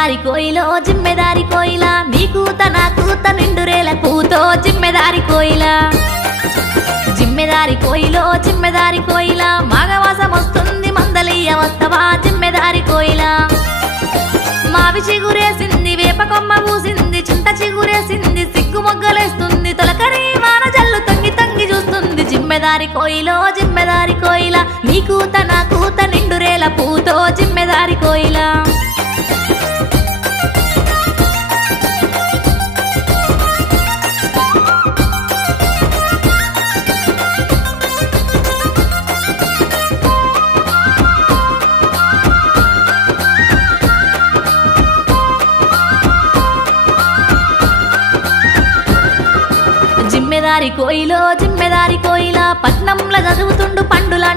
జిమ్మెదారి కోయిలో జిమ్మెదారి కోయిలా నీ కూత నా కూత నిండురేల కూతో జిమ్మెదారి కోయిలా జిమ్మెదారి కోయిలో జిమ్మెదారి కోయిలా మాఘమాసం వస్తుంది మందలియ వస్తవా జిమ్మెదారి కోయిలా మావి చిగురేసింది వేప కొమ్మ పూసింది చింత చిగురేసింది సిగ్గు మొగ్గలేస్తుంది తొలకరి వాన జల్లు తొంగి తొంగి చూస్తుంది జిమ్మెదారి కోయిలో జిమ్మెదారి కోయిలా నీ కూత నా కూత నిండురేల పూతో జిమ్మెదారి కోయిలా జిమ్మెదారి కోయిలో జిమ్మెదారి కోయిలా పట్నంలో చదువుతుండు పండులా